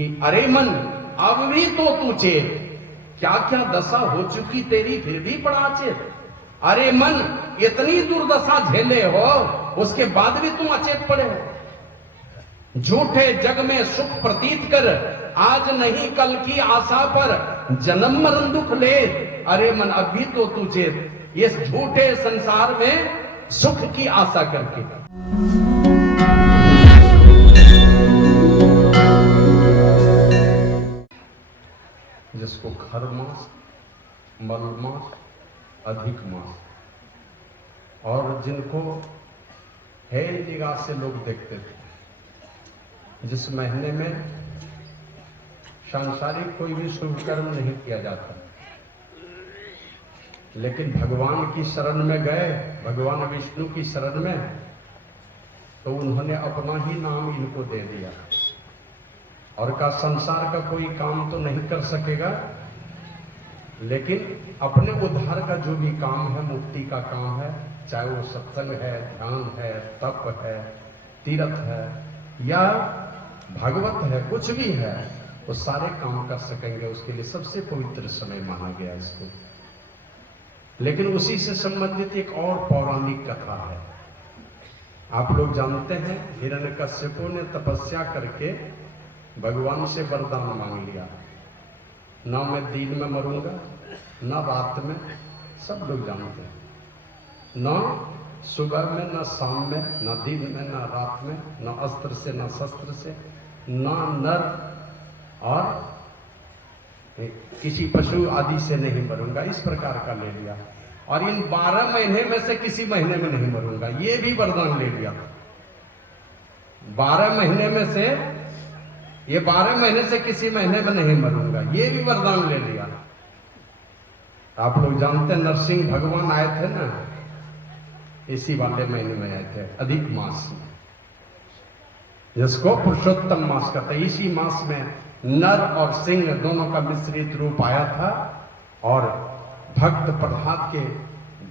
कि अरे मन अब भी तो तू चेत, क्या क्या दशा हो चुकी तेरी फिर भी पड़ा चेत। अरे मन इतनी दुर्दशा झेले हो उसके बाद भी तुम अचेत पड़े हो। झूठे जग में सुख प्रतीत कर, आज नहीं कल की आशा पर जन्म मरण दुख ले। अरे मन अभी तो तू चेत, इस झूठे संसार में सुख की आशा करके। जिसको खर मास, मल मास, अधिक मास, और जिनको है निगाह से लोग देखते थे, जिस महीने में सांसारिक कोई भी शुभ कर्म नहीं किया जाता, लेकिन भगवान की शरण में गए, भगवान विष्णु की शरण में, तो उन्होंने अपना ही नाम इनको दे दिया और का संसार का कोई काम तो नहीं कर सकेगा, लेकिन अपने उद्धार का जो भी काम है, मुक्ति का काम है, चाहे वो सत्संग है, ध्यान है, तप है, तीर्थ है या भागवत है, कुछ भी है, वो सारे काम कर सकेंगे। उसके लिए सबसे पवित्र समय माना गया इसको। लेकिन उसी से संबंधित एक और पौराणिक कथा है। आप लोग जानते हैं, हिरण्यकश्यपु ने तपस्या करके भगवान से वरदान मांग लिया, ना मैं दिन में मरूंगा ना रात में, सब लोग जानते हैं, ना सुबह में ना शाम में, ना दिन में ना रात में, ना अस्त्र से ना शस्त्र से, ना नर और किसी पशु आदि से नहीं मरूंगा, इस प्रकार का ले लिया। और इन 12 महीने में से किसी महीने में नहीं मरूंगा, ये भी वरदान ले लिया। 12 महीने में से, ये 12 महीने से किसी महीने में नहीं मरूंगा, ये भी वरदान ले लिया। आप लोग जानते हैं नरसिंह भगवान आए थे ना, इसी वाले महीने में आए थे, अधिक मास में, जिसको पुरुषोत्तम मास कहते हैं। इसी मास में नर और सिंह दोनों का मिश्रित रूप आया था और भक्त प्रहलाद के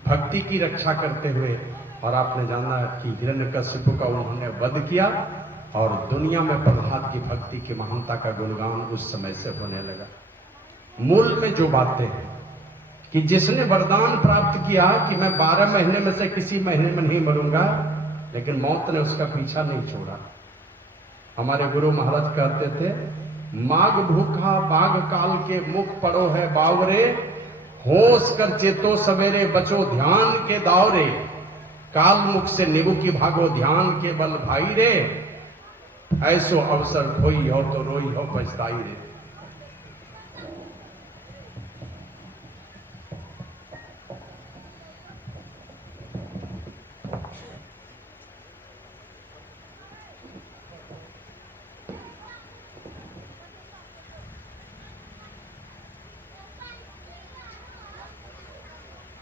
भक्ति की रक्षा करते हुए, और आपने जाना कि हिरण्यकश्यप का उन्होंने वध किया और दुनिया में प्रहलाद की भक्ति की महानता का गुणगान उस समय से होने लगा। मूल में जो बातें हैं कि जिसने वरदान प्राप्त किया कि मैं 12 महीने में से किसी महीने में नहीं मरूंगा, लेकिन मौत ने उसका पीछा नहीं छोड़ा। हमारे गुरु महाराज कहते थे, माघ भूखा बाघ काल के मुख पड़ो है बावरे, होश कर चेतो सवेरे बचो ध्यान के दावरे, काल मुख से निबु की भागो ध्यान के बल भाई रे, ऐसो अवसर खोई हो तो रोई हो पछताई रे।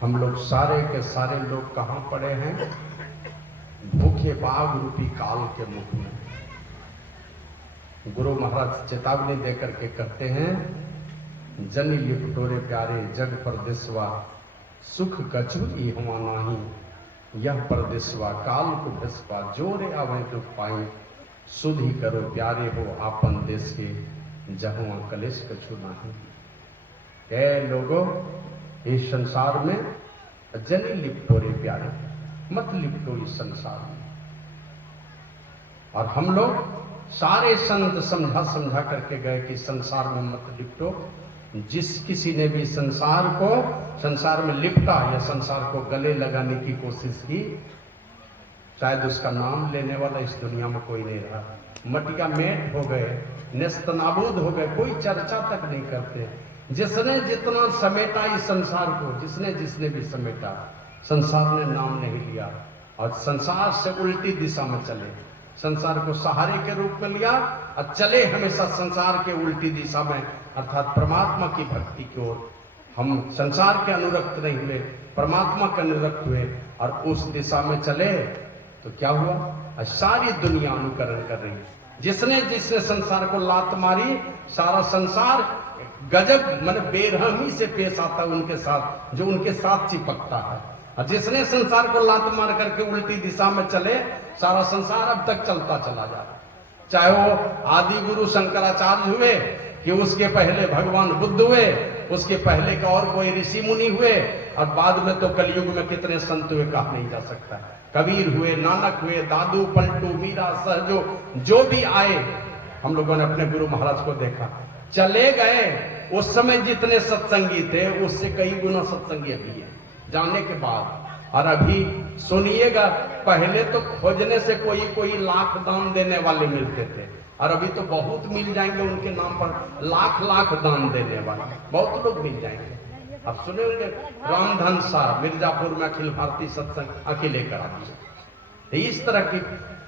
हम लोग सारे के सारे लोग कहां पड़े हैं? भूखे बाघ रूपी काल के मुख में। गुरु महाराज चेतावनी देकर के कहते हैं, जन लिपटोरे प्यारे जग परदेसवा, सुख कछु ई हुआ नाही, यह परदेसवा काल को भसवा, जोरे आवे दुख पाई, सुधि करो प्यारे हो आपन देश के, जहुआ कलेश कछु नाही। ए लोगों, इस संसार में जनी लिपटो रे प्यारे, मत लिपटो इस संसार में। और हम लोग सारे संत समझा समझा करके गए कि संसार में मत लिपटो। जिस किसी ने भी संसार में लिपटा या संसार को गले लगाने की कोशिश की, शायद उसका नाम लेने वाला इस दुनिया में कोई नहीं रहा। मटिया मेट हो गए, नेस्तनाबूद हो गए, कोई चर्चा तक नहीं करते। जिसने जितना समेटा इस संसार को, जिसने जिसने भी समेटा, संसार ने नाम नहीं लिया और संसार से उल्टी दिशा में चले। संसार को सहारे के रूप में लिया और चले हमेशा संसार के उल्टी दिशा में, अर्थात परमात्मा की भक्ति की ओर। हम संसार के अनुरक्त नहीं हुए, परमात्मा के अनुरक्त हुए और उस दिशा में चले तो क्या हुआ? सारी दुनिया अनुकरण कर रही है। जिसने जिसने संसार को लात मारी, सारा संसार गजब मन बेरहमी से पेश आता है उनके साथ, जो उनके साथ चिपकता है। और जिसने संसार को लात मार करके उल्टी दिशा में चले, सारा संसार अब तक चलता चला जा रहा है। चाहे वो आदि गुरु शंकराचार्य हुए कि उसके पहले भगवान बुद्ध हुए, उसके पहले का और कोई ऋषि मुनि हुए, और बाद में तो कलयुग में कितने संत हुए कहा नहीं जा सकता। कबीर हुए, नानक हुए, दादू, पलटू, मीरा, सहजो, जो भी आए, हम लोगों ने अपने गुरु महाराज को देखा, चले गए। उस समय जितने सत्संगी थे उससे कई गुना सत्संगी अभी है जाने के बाद। और अभी सुनिएगा, पहले तो खोजने से कोई कोई लाख दान देने वाले मिलते थे, और अभी तो बहुत मिल जाएंगे उनके नाम पर लाख लाख दान देने वाले, बहुत लोग मिल जाएंगे। अब सुने होंगे रामधन साहब मिर्जापुर में अखिल भारतीय सत्संग अकेले करा दिए। इस तरह की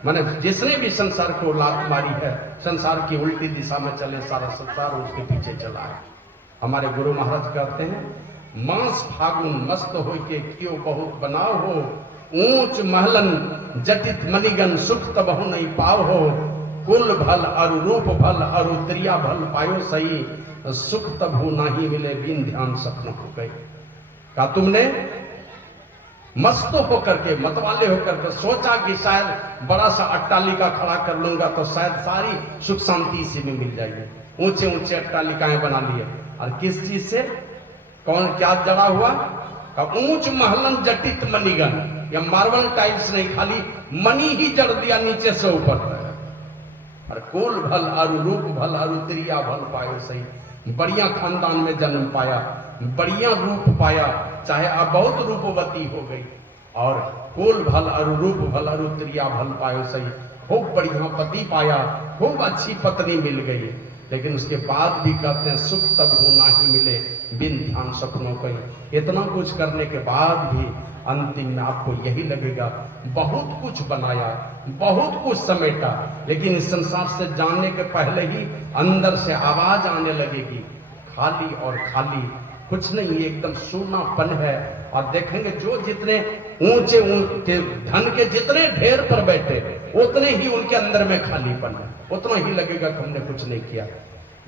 माने जिसने भी संसार को लात मारी है, संसार की उल्टी दिशा में चले, सारा संसार उसके पीछे चला है। हमारे गुरु महाराज कहते हैं, मांस फागुन मस्त हो के क्यों बहुत बनाओ हो, ऊंच महलन जटित मणिगन सुख तबहु नहीं पाओ हो, कुल भल अरु रूप भल अरु त्रिया भल पायो सही, सुख तबहु नहीं मिले बिन ध्यान सपन हो गए। का तुमने मस्त होकर के, मतवाले होकर के सोचा कि शायद बड़ा सा अट्टालिका खड़ा कर लूंगा तो शायद सारी सुख शांति इसी में मिल जाएगी। ऊंचे ऊंचे अट्टालिकाएं बना लिए, और किस चीज से, कौन क्या जड़ा हुआ? ऊंच महलन जटित मणिगन, या मार्बल टाइल्स नहीं, खाली मणि ही जड़ दिया नीचे से ऊपर तक। और कुल भल अरु रूप भल अरु त्रिया भल पायो सही, बढ़िया खानदान में जन्म पाया, बढ़िया रूप पाया, चाहे अब बहुत रूपवती हो गई, और कुल भल अरु रूप भल अरु त्रिया भल पायो सही, खूब बढ़िया पति पाया, खूब अच्छी पत्नी मिल गई, लेकिन उसके बाद भी कहते हैं सुख तब होना ही मिले बिन ध्यान सपनों कहीं। इतना कुछ करने के बाद भी अंतिम में आपको यही लगेगा, बहुत कुछ बनाया, बहुत कुछ समेटा, लेकिन इस संसार से जानने के पहले ही अंदर से आवाज आने लगेगी, खाली और खाली, कुछ नहीं, एकदम सूनापन है। और देखेंगे जो जितने ऊंचे ऊंचे धन के जितने ढेर पर बैठे, उतने ही उनके अंदर में खालीपन है, उतना ही लगेगा कि हमने कुछ नहीं किया।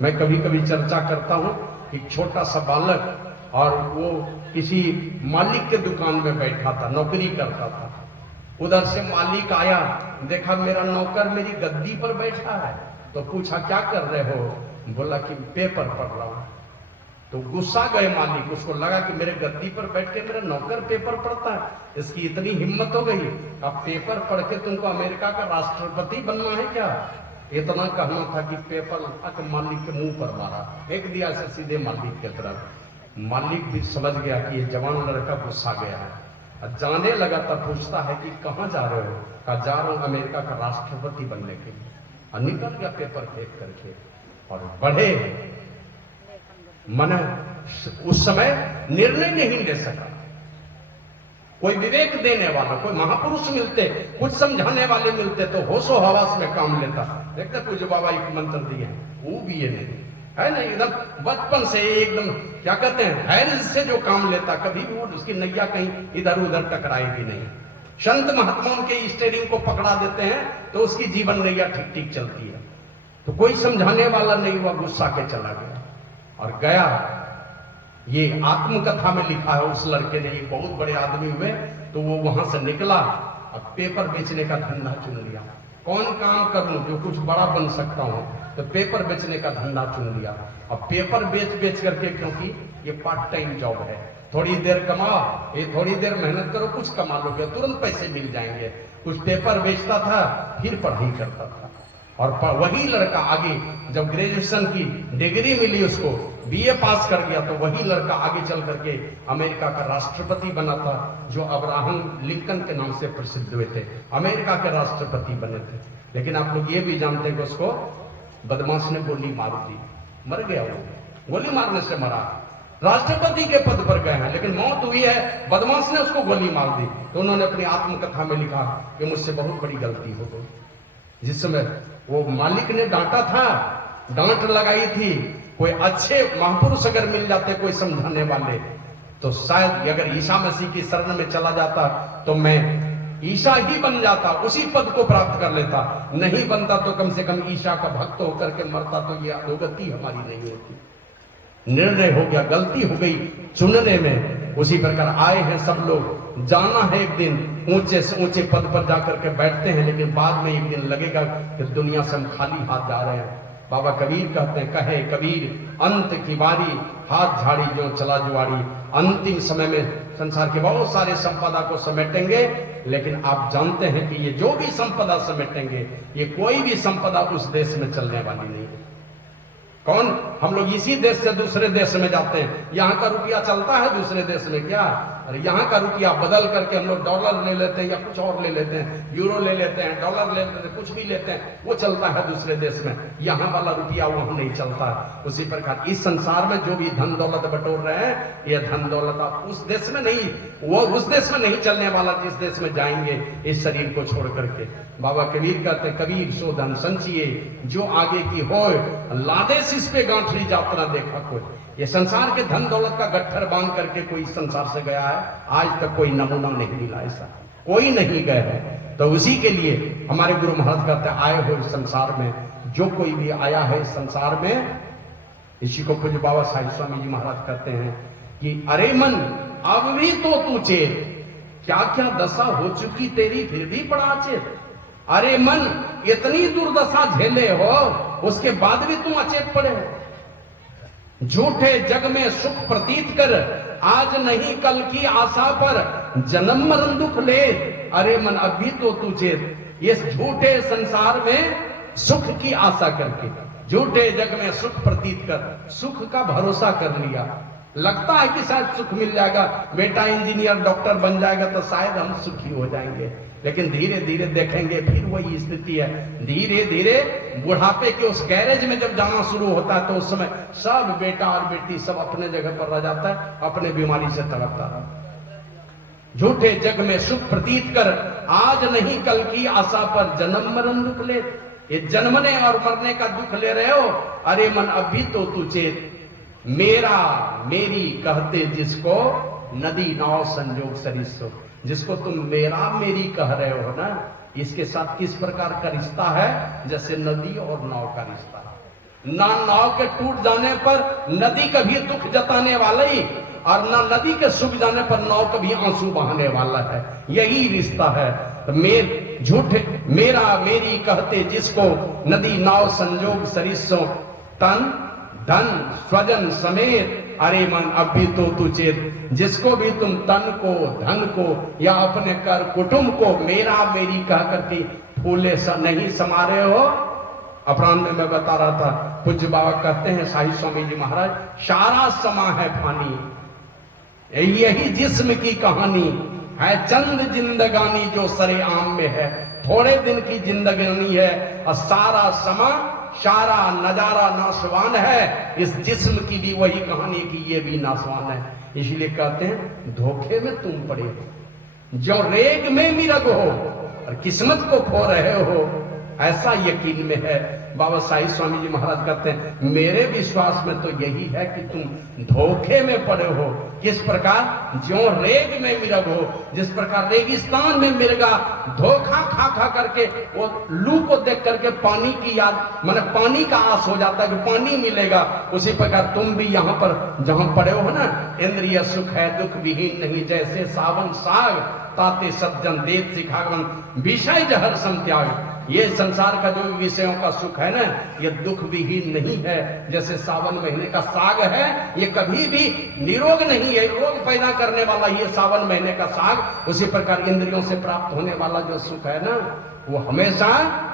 मैं कभी कभी चर्चा करता हूं, एक छोटा सा बालक, और वो किसी मालिक के दुकान में बैठा था, नौकरी करता था। उधर से मालिक आया, देखा मेरा नौकर मेरी गद्दी पर बैठा है, तो पूछा क्या कर रहे हो? बोला कि पेपर पढ़ रहा हूं। तो गुस्सा गए मालिक, उसको लगा कि मेरे गद्दी पर बैठ के मेरा नौकर पेपर पढ़ता है, इसकी इतनी हिम्मत हो गई, अब पेपर पढ़ के तुमको अमेरिका का राष्ट्रपति बनना है क्या? इतना कहना था कि पेपर उठा मालिक के मुंह पर मारा, फेंक दिया से सीधे मालिक की तरफ। मालिक भी समझ गया कि ये जवान लड़का गुस्सा गया है, जाने लगा तब पूछता है कि कहाँ जा रहे हो? कहा जा रहा हूं अमेरिका का राष्ट्रपति बनने के लिए। और निकल गया पेपर फेंक करके, और बढ़े मन उस समय निर्णय नहीं ले सका। कोई विवेक देने वाला, कोई महापुरुष मिलते, कुछ समझाने वाले मिलते तो होशो हवास में काम लेता। देखते पूज्य बाबा एक मंत्र दिए, वो भी ये नहीं है ना, एकदम बचपन से एकदम क्या कहते हैं धैर्य से जो काम लेता, कभी भी वो उसकी नैया कहीं इधर उधर टकराएगी नहीं। संत महात्माओं के स्टीयरिंग को पकड़ा देते हैं तो उसकी जीवन नैया ठीक ठीक चलती है। तो कोई समझाने वाला नहीं हुआ, गुस्सा के चला गया और गया। ये आत्मकथा में लिखा है, उस लड़के ने, एक बहुत बड़े आदमी हुए तो वो वहां से निकला और पेपर बेचने का धंधा चुन लिया। कौन काम कर लूं जो कुछ बड़ा बन सकता हूं, तो पेपर बेचने का धंधा चुन लिया। अब पेपर बेच बेच करके, क्योंकि ये पार्ट टाइम जॉब है, थोड़ी देर कमाओ, ये थोड़ी देर मेहनत करो, कुछ कमा लोगे, तुरंत पैसे मिल जाएंगे। कुछ पेपर बेचता था, फिर पढ़ाई करता था। और वही लड़का आगे जब ग्रेजुएशन की डिग्री मिली उसको, बीए पास कर गया, तो वही लड़का आगे चल करके अमेरिका का राष्ट्रपति बना था, जो अब्राहम लिंकन के नाम से प्रसिद्ध हुए थे, अमेरिका के राष्ट्रपति बने थे। लेकिन आप लोग ये भी जानते हैं कि उसको बदमाश ने गोली मार दी, मर गया वो, गोली मारने से मरा। राष्ट्रपति के पद पर गए हैं लेकिन मौत हुई है, बदमाश ने उसको गोली मार दी। तो उन्होंने अपनी आत्मकथा में लिखा कि मुझसे बहुत बड़ी गलती हो गई। जिस समय वो मालिक ने डांटा था, डांट लगाई थी, कोई अच्छे महापुरुष अगर मिल जाते, कोई समझाने वाले, तो शायद अगर ईसा मसीह की शरण में चला जाता तो मैं ईसा ही बन जाता, उसी पद को प्राप्त कर लेता। नहीं बनता तो कम से कम ईसा का भक्त होकर के मरता, तो ये अधोगति हमारी नहीं होती। निर्णय हो गया, गलती हो गई चुनने में, उसी प्रकार आए हैं सब लोग, जाना है एक दिन, ऊंचे से ऊंचे पद पर जाकर के बैठते हैं, लेकिन बाद में एक दिन लगेगा कि दुनिया से हम खाली हाथ जा रहे हैं। बाबा कबीर कहते हैं, कहे कबीर अंत की बारी, हाथ झाड़ी जो चला जुआरी। अंतिम समय में संसार के बहुत सारे संपदा को समेटेंगे, लेकिन आप जानते हैं कि ये जो भी संपदा समेटेंगे, ये कोई भी संपदा उस देश में चलने वाली नहीं है। कौन? हम लोग इसी देश से दूसरे देश में जाते हैं, यहाँ का रुपया चलता है दूसरे देश में क्या? अरे यहाँ का रुपया बदल करके हम लोग डॉलर ले लेते हैं या कुछ और ले लेते हैं, यूरो ले लेते हैं, डॉलर ले लेते हैं, कुछ भी लेते हैं, वो चलता है दूसरे देश में। यहाँ वाला रुपया वहां नहीं चलता। उसी प्रकार इस संसार में जो भी धन दौलत बटोर रहे हैं, ये धन दौलत आप उस देश में नहीं, वो उस देश में नहीं चलने वाला जिस देश में जाएंगे इस शरीर को छोड़ करके। बाबा कबीर कहते हैं, कबीर सो धन संचिए, जो आगे की हो लादे इस पे गांठरी यात्रा देखा कोई। ये संसार के धन दौलत का गट्ठर बांध करके कोई संसार से गया है? आज तक कोई नमूना नहीं मिला, ऐसा कोई नहीं गए है। तो उसी के लिए हमारे गुरु महाराज कहते हैं, आए हो इस संसार में, जो कोई भी आया है इस संसार में, इसी को पूज्य बाबा साहिब स्वामी जी महाराज कहते हैं कि अरे मन अब भी तो तू चेत, क्या क्या दशा हो चुकी तेरी फिर भी पड़ा चेत। अरे मन इतनी दुर्दशा झेले हो, उसके बाद भी तुम अचेत पड़े हो। झूठे जग में सुख प्रतीत कर, आज नहीं कल की आशा पर जन्म मरण दुख ले। अरे मन अभी तो तू चेत, इस झूठे संसार में सुख की आशा करके, झूठे जग में सुख प्रतीत कर, सुख का भरोसा कर लिया, लगता है कि शायद सुख मिल जाएगा, बेटा इंजीनियर डॉक्टर बन जाएगा तो शायद हम सुखी हो जाएंगे। लेकिन धीरे धीरे देखेंगे फिर वही स्थिति है। धीरे धीरे बुढ़ापे के उस गैरेज में जब जाना शुरू होता है, तो उस समय सब बेटा और बेटी सब अपने जगह पर रह जाता है, अपने बीमारी से तड़पता है। झूठे जग में सुख प्रतीत कर, आज नहीं कल की आशा पर जन्म मरण दुख ले। ये जन्मने और मरने का दुख ले रहे हो। अरे मन अभी तो तू चेत, मेरा मेरी कहते जिसको, नदी नाव संजोग सरिसो। जिसको तुम मेरा मेरी कह रहे हो ना, इसके साथ किस प्रकार का रिश्ता है? जैसे नदी और नाव का रिश्ता है। ना नाव के टूट जाने पर नदी कभी दुख जताने वाला ही, और ना नदी के सूख जाने पर नाव कभी आंसू बहाने वाला है। यही रिश्ता है। झूठे मेरा मेरी कहते जिसको, नदी नाव संजोग सरिसो। तन धन स्वजन समेत, अरे मन अभी तो तू चेत, जिसको भी तुम तन को धन को या अपने कर कुटुंब को मेरा मेरी कह करके फूले नहीं समा रहे हो। अपराह्न में मैं बता रहा था, पूज्य बाबा कहते हैं साहिब स्वामी जी महाराज, सारा समा है पानी, यही जिस्म की कहानी है, चंद जिंदगानी जो सरे आम में है। थोड़े दिन की जिंदगानी है और सारा समा सारा नजारा नाशवान है। इस जिस्म की भी वही कहानी कि ये भी नाशवान है। इसलिए कहते हैं धोखे में तुम पड़े हो, जो रेग में मिरग हो और किस्मत को खो रहे हो, ऐसा यकीन में है। बाबा साहिब स्वामी जी महाराज कहते हैं, मेरे विश्वास में तो यही है कि तुम धोखे में पड़े हो। किस प्रकार? जो रेग में मिर्ग हो, जिस प्रकार रेगिस्तान में मिर्गा धोखा खा खा करके वो लू को देख करके पानी की याद, माने पानी का आस हो जाता है कि पानी मिलेगा, उसी प्रकार तुम भी यहाँ पर जहां पड़े हो ना, इंद्रिय सुख है दुख विहीन नहीं, जैसे सावन साग ताते सज्जन देत सिखावन, विषय जहर सम त्याग। ये संसार का जो विषयों का सुख है ना, ये दुख विहीन नहीं है। जैसे सावन महीने का साग है, ये कभी भी निरोग नहीं है, रोग पैदा करने वाला ये सावन महीने का साग। उसी प्रकार इंद्रियों से प्राप्त होने वाला जो सुख है ना, वो हमेशा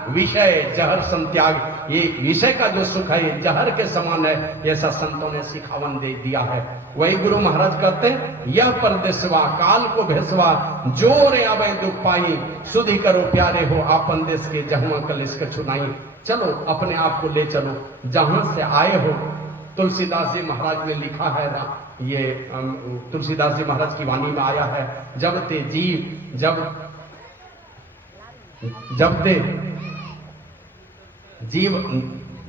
विषय जहर संत्याग, ये विषय का जो सुख है ये जहर के समान है, ऐसा संतों ने सिखावन दे दिया है। वही गुरु महाराज कहते हैं, यह परदेसवा काल को भेसवा, जोरे आवे दुख पाई, सुधि करो प्यारे हो आपन देश के, जहुआ कलिस के छुनाई। चलो अपने आप को ले चलो जहां से आए हो। तुलसीदास जी महाराज ने लिखा है ना, ये तुलसीदास जी महाराज की वाणी में आया है, जब ते जीव जब ते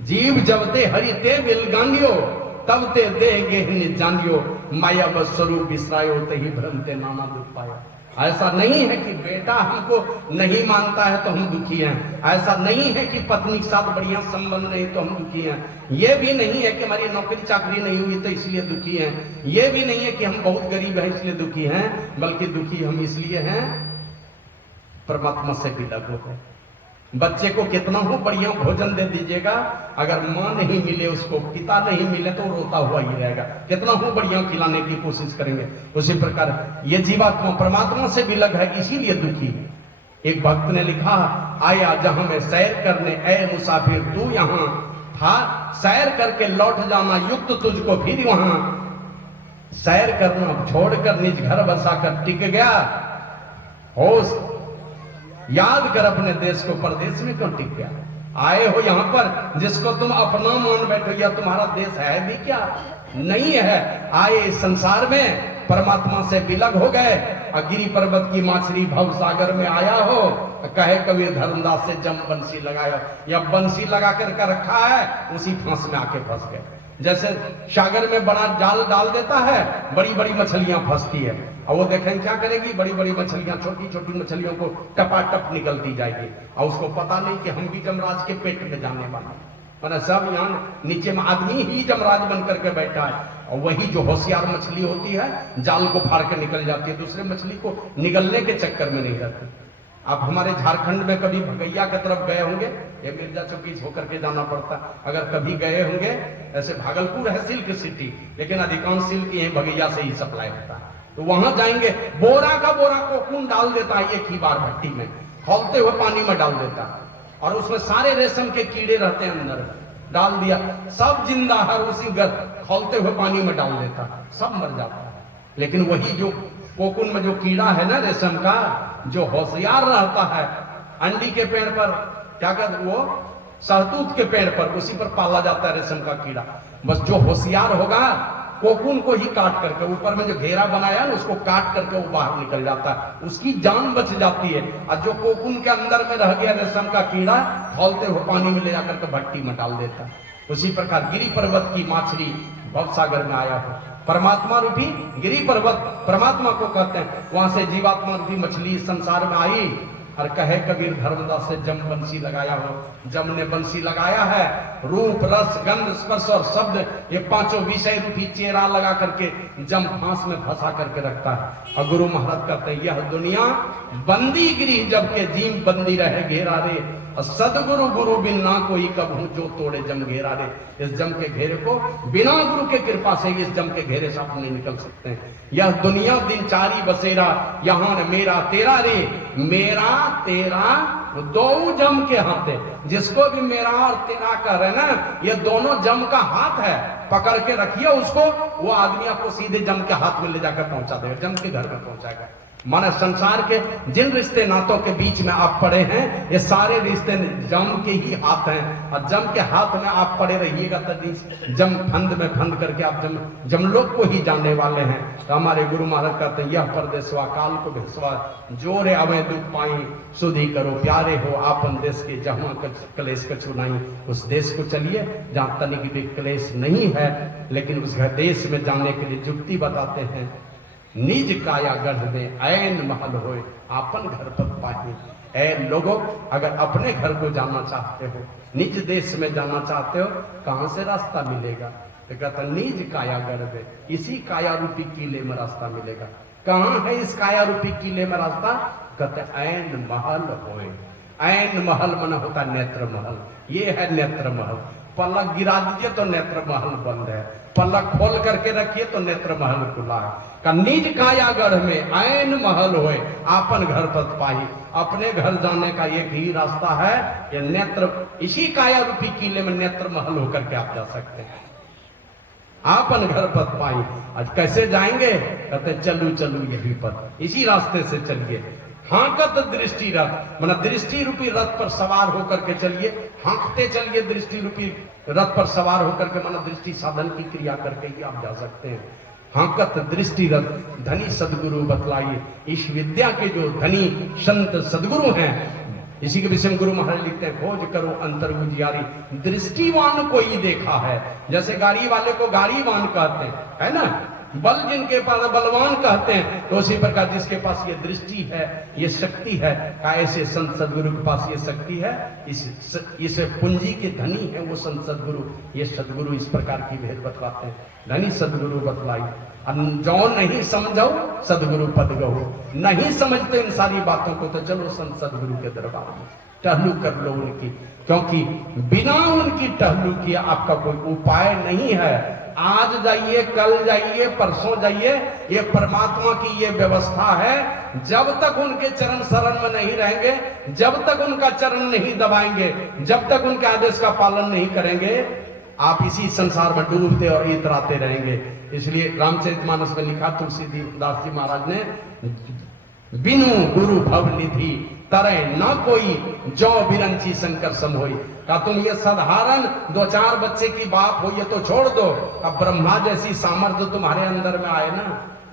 जीव जब ते हरि ते बिलगांगियो, तब ते देह गेहनी जानियो, माया बस स्वरूप विसरायो, तही भ्रम ते नाना दुख पाया। ऐसा नहीं है कि बेटा हमको नहीं मानता है तो हम दुखी हैं। ऐसा नहीं है कि पत्नी के साथ बढ़िया संबंध नहीं तो हम दुखी हैं। ये भी नहीं है कि हमारी नौकरी चाकरी नहीं हुई तो इसलिए दुखी हैं। ये भी नहीं है कि हम बहुत गरीब हैं इसलिए दुखी हैं, बल्कि दुखी हम इसलिए हैं परमात्मा से विलग हो गए। बच्चे को कितना हो बढ़िया भोजन दे दीजिएगा, अगर माँ नहीं मिले उसको, पिता नहीं मिले तो रोता हुआ ही रहेगा। कितना हो बढ़िया खिलाने की कोशिश करेंगे। उसी प्रकार ये जीवात्मा परमात्मा से विलग है, इसीलिए दुखी है। एक भक्त ने लिखा, आया जहां में सैर करने ऐ मुसाफिर तू यहाँ था, सैर करके लौट जाना युक्त तुझको फिर वहां, सैर करना छोड़कर निज घर बसाकर टिक गया, होश याद कर अपने देश को, परदेश में क्यों टिक गया। आए हो यहां पर जिसको तुम अपना मान बैठो, या तुम्हारा देश है भी क्या? नहीं है। आए इस संसार में परमात्मा से विलग हो गए, गिरी पर्वत की माछली भव सागर में आया हो, कहे कबीर धर्मदास से जम बंसी लगाया, या बंसी लगा कर रखा है, उसी फांस में आके फंस गए। जैसे सागर में बड़ा जाल डाल देता है, बड़ी बड़ी मछलियां फंसती है, और वो देखें क्या करेगी, बड़ी बड़ी मछलियां छोटी छोटी मछलियों को टपाटप निकलती जाएगी, और उसको पता नहीं कि हम भी जमराज के पेट में जाने वाले, मतलब सब यहाँ नीचे में आदमी ही जमराज बन करके बैठा है। और वही जो होशियार मछली होती है जाल को फाड़ के निकल जाती है, दूसरे मछली को निगलने के चक्कर में नहीं रहती। आप हमारे झारखंड में कभी भगैया की तरफ गए होंगे, ये मिर्जा चौकी होकर के जाना पड़ता, अगर कभी गए होंगे, ऐसे भागलपुर है सिल्क सिटी, लेकिन अधिकांश सिल्क यही भगैया से ही सप्लाई होता है। तो वहां जाएंगे, बोरा का बोरा कोकून डाल देता है एक ही बार भट्टी में, खौलते हुए पानी में डाल देता है, और उसमें सारे रेशम के कीड़े रहते हैं अंदर, डाल दिया, सब जिंदा है, उसी खौलते हुए पानी में डाल देता, सब मर जाता है। लेकिन वही जो कोकून में जो कीड़ा है ना रेशम का, जो होशियार रहता है, अंडी के पेड़ पर क्या कहते, वो सहतूत के पेड़ पर, उसी पर पाला जाता है रेशम का कीड़ा। बस जो होशियार होगा कोकून को ही काट करके, ऊपर में जो घेरा बनाया ना उसको काट करके वो बाहर निकल जाता है, उसकी जान बच जाती है। और जो कोकून के अंदर में रह गया रेशम का कीड़ा, खौलते हुए पानी में ले जाकर के भट्टी में डाल देता है। उसी प्रकार गिरी पर्वत की माछली भवसागर में आया हो, परमात्मा रूपी गिरी पर्वत परमात्मा को कहते हैं, वहां से जीवात्मा रूपी मछली संसार में आई, और कहे कबीर धर्मदास से जम बंसी लगाया हो। जम ने बंसी लगाया है, रूप रस गंध स्पर्श और शब्द, ये पांचों विषय रूपी चेहरा लगा करके जम फांस में फंसा करके रखता है। और गुरु महाराज कहते हैं, यह दुनिया बंदी गिरी जबकि जीम बंदी रहे घेरा रे, सदगुरु गुरु बिन ना कोई कबहू जो तोड़े जम घेरा रे। इस जम के घेरे को बिना गुरु के कृपा से इस जम के घेरे से आप नहीं निकल सकते हैं। यह दुनिया दिनचारी बसेरा, यहाँ न मेरा तेरा रे, मेरा तेरा दो जम के हाथ है। जिसको भी मेरा और तेरा कह रहे ना, ये दोनों जम का हाथ है, पकड़ के रखिए उसको, वो आदमी आपको सीधे जम के हाथ में ले जाकर पहुंचा देगा, जम के घर में पहुंचाएगा। माने संसार के जिन रिश्ते नातों के बीच में आप पड़े हैं, ये सारे रिश्ते जम के ही हाथ हैं, और जम के हाथ में आप पड़े रहिएगा तभी जम फंद में फंद करके आप जमलोक को ही जाने वाले हैं। तो हमारे गुरु महाराज कहते हैं, यह परदेसवा काल को भेसवा, जोरे अवे दुख पाई सुधी करो प्यारे हो, आपन देश के जहाँ क्लेश कछु नहीं। उस देश को चलिए जहाँ तनिक भी क्लेश नहीं है, लेकिन उस देश में जाने के लिए युक्ति बताते हैं। निज काया गढ़ में ऐन महल होए, आपन घर पर पाही। ऐ लोगों, अगर अपने घर को जाना चाहते हो, निज देश में जाना चाहते हो, कहां से रास्ता मिलेगा? तो कहता निज काया गढ़ में, इसी काया रूपी किले में रास्ता मिलेगा। कहां है इस काया रूपी किले में रास्ता? कहते ऐन महल होए। ऐन महल मन होता नेत्र महल, ये है नेत्र महल। पलक गिरा दीजिए तो नेत्र महल बंद है, पलक खोल करके रखिए तो नेत्र महल खुला है। का निज कायागढ़ में ऐन महल होए, आपन घर पत पाही। अपने घर जाने का एक ही रास्ता है, ये नेत्र, इसी काया रूपी किले में नेत्र महल होकर के आप जा सकते हैं। आपन घर पत पाही। आज कैसे जाएंगे? कहते चलू चलू यही पथ, इसी रास्ते से चलिए। हाँकत दृष्टि रथ, मतलब दृष्टि रूपी रथ पर सवार होकर के चलिए, हाँकते चलिए दृष्टि रूपी रथ पर सवार होकर के, मतलब दृष्टि साधन की क्रिया करके ही आप जा सकते हैं। हाँकत दृष्टि रथ धनी सदगुरु बतलाइए। इस विद्या के जो धनी संत सदगुरु हैं, इसी के विषय में गुरु महाराज लिखते हैं, खोज करो अंतर उजियारी, दृष्टिवान को ही देखा है। जैसे गाड़ी वाले को गाड़ीवान कहते हैं, है ना, बल जिनके पास बलवान कहते हैं, तो उसी प्रकार जिसके पास ये दृष्टि है, ये शक्ति है, ऐसे संत सदगुरु के पास ये शक्ति है, इस पूंजी के धनी है वो संत सदगुरु। ये सदगुरु इस प्रकार की भेद बतलाते हैं। धनी सदगुरु बतलाई, जो नहीं समझो सदगुरु पद गहो। नहीं समझते इन सारी बातों को तो चलो संत सदगुरु के दरबार में टहलू कर लो उनकी, क्योंकि बिना उनकी टहलू किए आपका कोई उपाय नहीं है। आज जाइए, कल जाइए, परसों जाइए, ये परमात्मा की ये व्यवस्था है। जब तक उनके चरण शरण में नहीं रहेंगे, जब तक उनका चरण नहीं दबाएंगे, जब तक उनके आदेश का पालन नहीं करेंगे, आप इसी संसार में डूबते और इतराते रहेंगे। इसलिए रामचरितमानस में लिखा तुलसीदास जी महाराज ने, बिनु गुरु भव निधि तरह न कोई, जो बिरंची शंकर सम होई। का तुम ये साधारण 2-4 बच्चे की बात हो ये तो छोड़ दो, अब ब्रह्मा जैसी सामर्थ्य तुम्हारे अंदर में आए ना।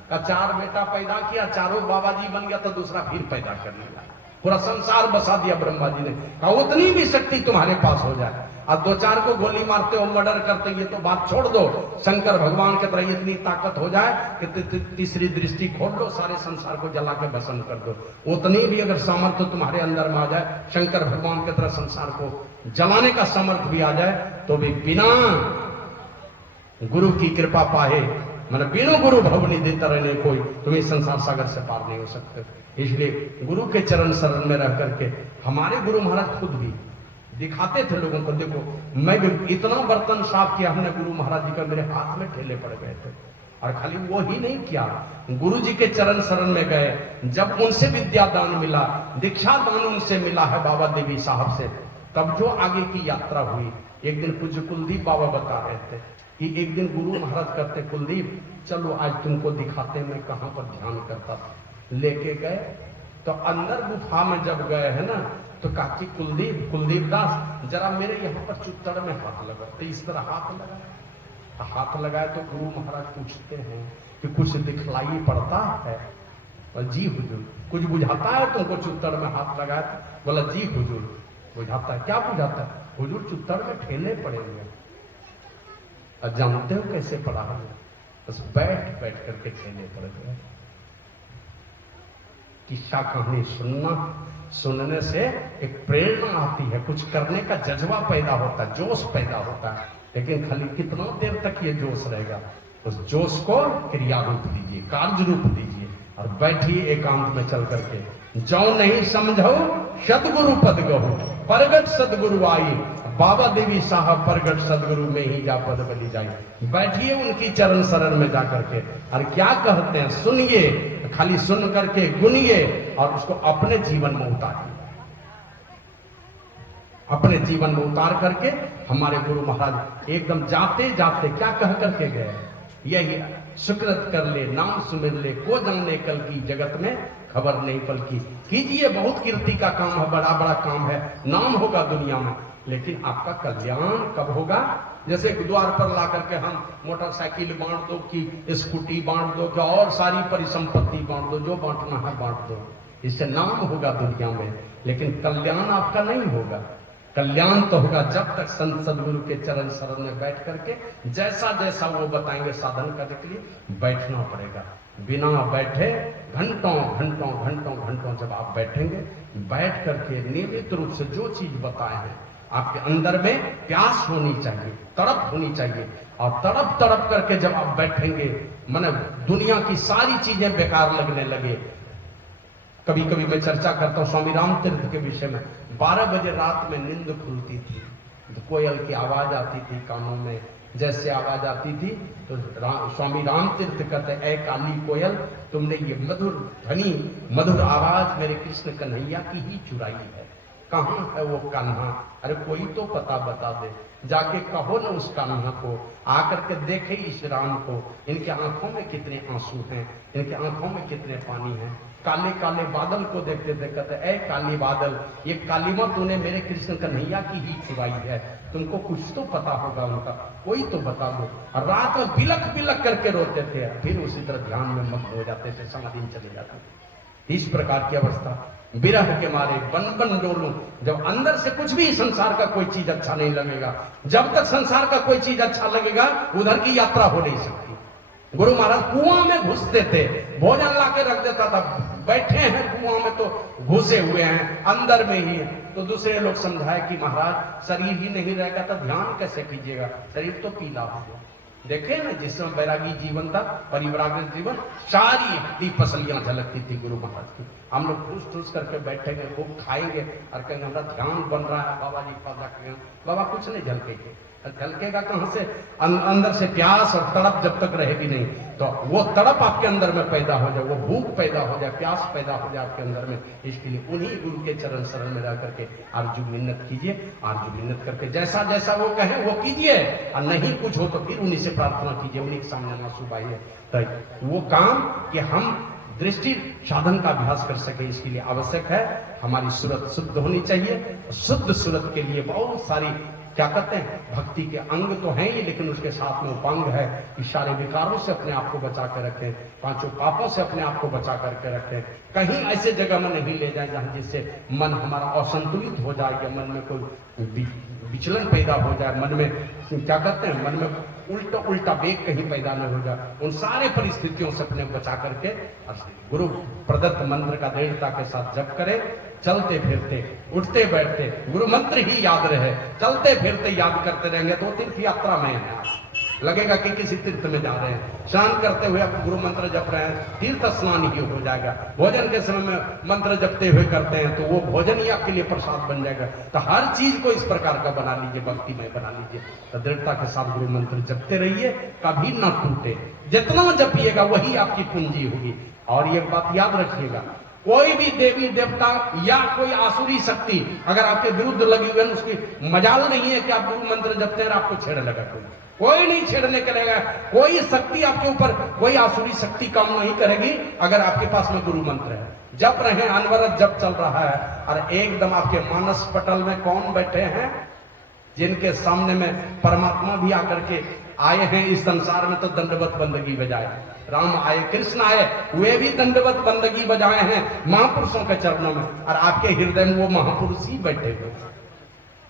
का 4 बेटा पैदा किया, चारों बाबा जी बन गया, तो दूसरा फिर पैदा करने लगा, पूरा संसार बसा दिया ब्रह्मा जी ने। का उतनी भी शक्ति तुम्हारे पास हो जाए। अब 2-4 को गोली मारते हो, मर्डर करते, ये तो बात छोड़ दो। शंकर भगवान की तरह इतनी ताकत हो जाए कि तीसरी दृष्टि खोल लो, सारे संसार को जला के भस्म कर दो। उतनी भी अगर सामर्थ्य तुम्हारे अंदर में आ जाए, शंकर भगवान की तरह संसार को जलाने का सामर्थ्य भी आ जाए, तो भी बिना गुरु की कृपा पाए, मतलब बिना गुरु भवनी देता रहने कोई, तुम्हें संसार सागर से पार नहीं हो सकते। इसलिए गुरु के चरण शरण में रह करके हमारे गुरु महाराज खुद भी दिखाते थे लोगों को, देखो मैं भी इतना बर्तन साफ किया हमने गुरु महाराज जी का, मेरे हाथ में ठेले पड़ गए थे। और खाली वो ही नहीं किया, गुरु जी के चरण शरण में गए, जब उनसे विद्या दान मिला, दीक्षा दान उनसे मिला है बाबा देवी साहब से, तब जो आगे की यात्रा हुई। एक दिन पूज्य कुलदीप बाबा बता रहे थे कि एक दिन गुरु महाराज कहते, कुलदीप चलो आज तुमको दिखाते मैं कहां पर ध्यान करता था। लेके गए तो अंदर गुफा में जब गए है ना, तो काकी कुलदीप दास जरा मेरे यहाँ पर चुत्तड़ में हाथ लगा। तो इस तरह हाथ लगाए तो गुरु महाराज पूछते हैं कि कुछ दिखलाई पड़ता है? और जी हुजूर। कुछ बुझाता है तुमको चुत्तड़ में हाथ लगाए? बोला जी हुजूर बुझाता है। क्या बुझाता है? हुजूर चुत्तड़ में ठेले पड़े हुए। और जानते हो कैसे पड़ा है? बस बैठ करके ठेले पड़ गए। किस्सा कहानी सुनने से एक प्रेरणा आती है, कुछ करने का जज्बा पैदा होता है, जोश पैदा होता है। लेकिन खाली कितना देर तक ये जोश रहेगा? उस जोश को क्रिया रूप दीजिए, कार्य रूप दीजिए, और बैठिए एकांत में चल करके। जो नहीं समझो सदगुरु पद गहो, परगट सदगुरु आई। बाबा देवी साहब परगट सदगुरु में ही जा पद बली जाए। बैठिए उनकी चरण शरण में जाकर के, और क्या कहते हैं सुनिए, खाली सुन करके गुनिए और उसको अपने जीवन में उतारिए। अपने जीवन में उतार करके हमारे गुरु महाराज एकदम जाते जाते क्या कह करके गए? यही सुकृत कर ले, नाम सुमिर ले, को जाने कल की जगत में खबर नहीं पल की। कीजिए बहुत कीर्ति का काम है, बड़ा बड़ा काम है, नाम होगा दुनिया में, लेकिन आपका कल्याण कब होगा? जैसे द्वार पर ला करके हम मोटरसाइकिल बांट दो कि स्कूटी बांट दो कि और सारी परिसंपत्ति बांट दो, जो बांटना है बांट दो, इससे नाम होगा दुनिया में, लेकिन कल्याण आपका नहीं होगा। कल्याण तो होगा जब तक संत सदगुरु के चरण शरण में बैठ करके जैसा जैसा वो बताएंगे साधन करने के लिए बैठना पड़ेगा। बिना बैठे घंटों घंटों घंटों घंटों जब आप बैठेंगे, बैठ करके नियमित रूप से जो चीज बताए हैं आपके अंदर में प्यास होनी चाहिए, तड़प होनी चाहिए, और तड़प तड़प करके जब आप बैठेंगे, माने दुनिया की सारी चीजें बेकार लगने लगे। कभी कभी मैं चर्चा करता हूँ स्वामी राम तीर्थ के विषय में। 12 बजे रात में नींद खुलती थी तो कोयल की आवाज आती थी कानों में, जैसे आवाज आती थी तो स्वामी राम तीर्थ कहते, ऐ काली कोयल, तुमने ये मधुर ध्वनि, मधुर आवाज मेरे कृष्ण कन्हैया की ही चुराई है। कहाँ है वो कान्हा? अरे कोई तो पता बता दे, जाके कहो ना उस कान्हा को, आकर के देखे इस राम को, इनके आंखों में कितने आंसू हैं, इनके आंखों में कितने पानी है। काले काले बादल को देखते देखते, ऐ काली बादल, ये कालीमा तूने मेरे कृष्ण कन्हैया की ही चुराई है, तुमको कुछ तो पता होगा उनका, कोई तो बता दो। और रात में बिलख बिलख करके रोते थे, फिर उसी तरह ध्यान में मग्न हो जाते थे, समाधि में चले जाते थे। इस प्रकार की अवस्था, विरह के मारे बन बन डोलूं। जब अंदर से कुछ भी संसार का कोई चीज अच्छा नहीं लगेगा, जब तक संसार का कोई चीज अच्छा लगेगा उधर की यात्रा हो नहीं सकती। गुरु महाराज कुआं में घुसते थे, भोजन ला के रख देता था, बैठे हैं कुआं में तो घुसे हुए हैं, अंदर में ही है। तो दूसरे लोग समझाए कि महाराज शरीर ही नहीं रहेगा तो ध्यान कैसे कीजिएगा, शरीर तो पीला हो गया। देखे ना जिसमें बैरागी जीवन था, परिवरागत जीवन, सारी हड्डी पसलियां झलकती थी गुरु महाराज की। हम लोग ठूस ठूस करके बैठेंगे, खूब खाएंगे और कहेंगे हमारा ध्यान बन रहा है बाबा जी पास जाके। बाबा कुछ नहीं झलकेंगे, झलकेगा कहां से? अंदर से प्यास और तड़प जब तक रहेगी नहीं, तो वो तड़प आपके अंदर में पैदा हो जाए, वो भूख पैदा हो जाए, प्यास पैदा हो जाए आपके अंदर में। इसके लिए उन्हीं गुरु के चरण शरण में रह करके आरजू मिन्नत कीजिए, आरजू मिन्नत करके जैसा जैसा वो कहे वो कीजिए, और नहीं कुछ हो तो फिर उन्हीं से प्रार्थना कीजिए, उन्हीं के सामने आंसू बहाइए। तो वो काम कि हम दृष्टि साधन का अभ्यास कर सके, इसके लिए आवश्यक है हमारी सूरत शुद्ध होनी चाहिए। शुद्ध सूरत के लिए बहुत सारी क्या कहते हैं भक्ति के अंग तो हैं ही, लेकिन उसके साथ में उपांग है कि सारे विकारों से अपने आप को बचा कर रखें, पांचों पापों से अपने आप को बचा करके रखें, कहीं ऐसे जगह में नहीं ले जाए जहां जिससे मन हमारा असंतुलित हो जाए या मन में कोई विचलन पैदा हो जाए, मन में क्या कहते हैं मन में उल्टा उल्टा वेग कहीं पैदा न हो जाए। उन सारे परिस्थितियों से अपने बचा करके गुरु प्रदत्त मंत्र का दृढ़ता के साथ जप करें। चलते फिरते उठते बैठते गुरु मंत्र ही याद रहे, चलते फिरते याद करते रहेंगे तो तीर्थ यात्रा में है, लगेगा कि किसी तीर्थ में जा रहे हैं। स्नान करते हुए आप गुरु मंत्र जप रहे हैं, तीर्थ स्नान ही हो जाएगा। भोजन के समय में मंत्र जपते हुए करते हैं तो वो भोजन ही आपके लिए प्रसाद बन जाएगा। तो हर चीज को इस प्रकार का बना लीजिए, भक्तिमय बना लीजिए। तो दृढ़ता के साथ गुरु मंत्र जपते रहिए, कभी ना टूटे। जितना जपिएगा वही आपकी पूंजी होगी। और ये बात याद रखिएगा, कोई भी देवी देवता या कोई आसुरी शक्ति अगर आपके विरुद्ध लगी हुई है, उसकी मजाल नहीं है कि आप गुरु मंत्र जपते हैं आपको छेड़ लगा, कोई नहीं छेड़ने करेगा। कोई शक्ति आपके ऊपर, कोई आसुरी शक्ति काम नहीं करेगी अगर आपके पास में गुरु मंत्र है। जप रहे, अनवरत जप चल रहा है, और एकदम आपके मानस पटल में कौन बैठे हैं? जिनके सामने में परमात्मा भी आकर के आए हैं इस संसार में, तो दंडवत बंदगी बजाए। राम आए, कृष्ण आए, वे भी दंडवत बंदगी बजाए हैं महापुरुषों के चरणों में, और आपके हृदय में वो महापुरुष ही बैठे हुए।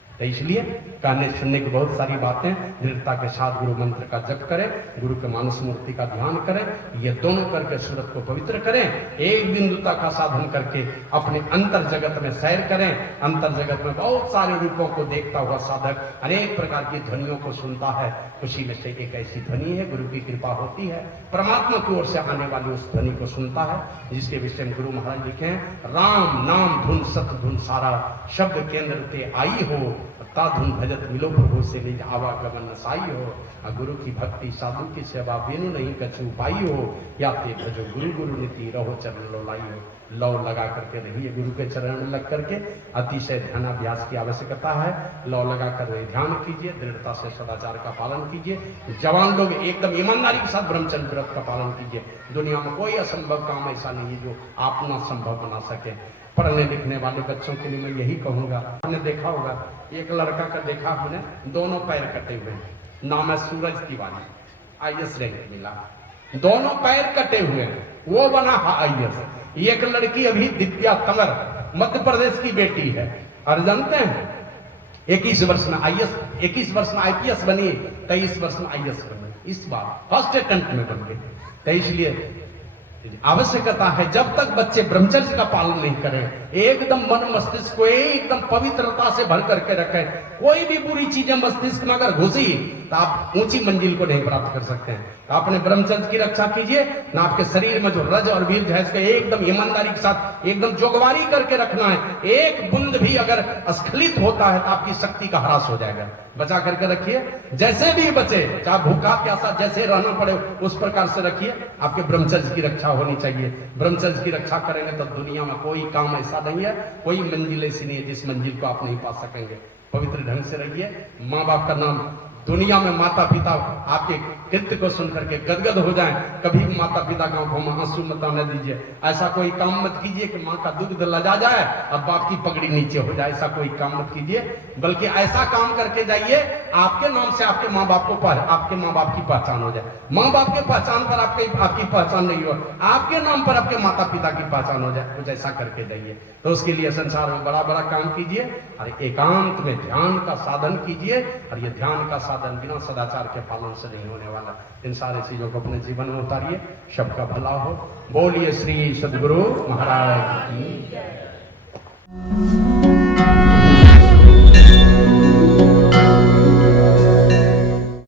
तो इसलिए कहने सुनने की बहुत सारी बातें, दृढ़ता के साथ गुरु मंत्र का जप करें, गुरु के मानस मूर्ति का ध्यान करें, ये दोनों करके सूरत को पवित्र करें। एक बिंदुता का साधन करके अपने अंतर जगत में सैर करें। अंतर जगत में बहुत सारे रूपों को देखता हुआ साधक अनेक प्रकार की ध्वनियों को सुनता है। उसी में से एक ऐसी ध्वनि है, गुरु की कृपा होती है, परमात्मा की ओर से आने वाली उस ध्वनि को सुनता है, जिसके विषय में गुरु महाराज लिखे हैं, राम नाम धुन सत धुन सारा, शब्द केंद्र के आई हो, धुन भजत मिलो प्रभु से निज आवागमन नसाई हो। गुरु की भक्ति साधु की सेवा बेनु नहीं कछु पाई हो, या ते भजो गुरु गुरु नीति रहो चरण लो लाई हो। लौ लगा करके रहिए, गुरु के चरण में लग करके अतिशय ध्यानाभ्यास की आवश्यकता है। लौ लगा कर ध्यान कीजिए, दृढ़ता से सदाचार का पालन कीजिए। जवान लोग एकदम ईमानदारी के साथ ब्रह्मचर्य व्रत का पालन कीजिए। दुनिया में कोई असंभव काम ऐसा नहीं है जो आप ना संभव बना सके। पढ़ने लिखने वाले बच्चों के लिए मैं यही कहूंगा, आपने देखा होगा एक लड़का का देखा हमने, दोनों पैर कटे हुए हैं, नाम है सूरज तिवारी, IAS रैंक मिला, दोनों पैर कटे हुए हैं, वो बना IAS। एक लड़की अभी दिव्या तंवर मध्य प्रदेश की बेटी है, और जानते हैं 21 वर्ष में IAS, 21 वर्ष में IPS बनी, 23 वर्ष में IAS बनी, इस बार फर्स्ट अटेम्प्ट में बन गई। तो इसलिए आवश्यकता है जब तक बच्चे ब्रह्मचर्य का पालन नहीं करें, एकदम मन मस्तिष्क को एकदम पवित्रता से भर करके रखें। कोई भी बुरी चीजें मस्तिष्क में अगर घुसी तो आप ऊंची मंजिल को नहीं प्राप्त कर सकते हैं। तो अपने ब्रह्मचर्य की रक्षा कीजिए ना, आपके शरीर में जो रज और वीर है इसको एकदम ईमानदारी के साथ एकदम जोगवारी करके रखना है। एक बूंद भी अगर स्खलित होता है तो आपकी शक्ति का ह्रास हो जाएगा। बचा करके रखिए, जैसे भी बचे, चाहे भूखा प्यासा जैसे रहना पड़े उस प्रकार से रखिए। आपके ब्रह्मचर्य की रक्षा होनी चाहिए। ब्रह्मचर्य की रक्षा करेंगे तो दुनिया में कोई काम ऐसा नहीं है, कोई मंजिल ऐसी नहीं है जिस मंजिल को आप नहीं पा सकेंगे। पवित्र ढंग से रहिए। माँ बाप का नाम, दुनिया में माता पिता आपके कृत्य को सुन करके गदगद हो जाएं, कभी माता पिता का आंखों में आंसू मत आने दीजिए। ऐसा कोई काम मत कीजिए कि माँ का दूध लजा जाए और बाप की पगड़ी नीचे हो जाए, ऐसा कोई काम मत कीजिए। बल्कि ऐसा काम करके जाइए आपके नाम से आपके माँ बाप को आपके माँ बाप की पहचान हो जाए। माँ बाप के पहचान पर आपकी पहचान नहीं हो, आपके नाम पर आपके माता पिता की पहचान हो जाए, कुछ ऐसा करके जाइए। तो उसके लिए संसार में बड़ा बड़ा काम कीजिए और एकांत में ध्यान का साधन कीजिए। और ये ध्यान का साधन साधन बिना सदाचार के पालन से नहीं होने वाला। इन सारी चीजों को अपने जीवन में उतारिए, सबका भला हो। बोलिए श्री सद्गुरु महाराज की जय।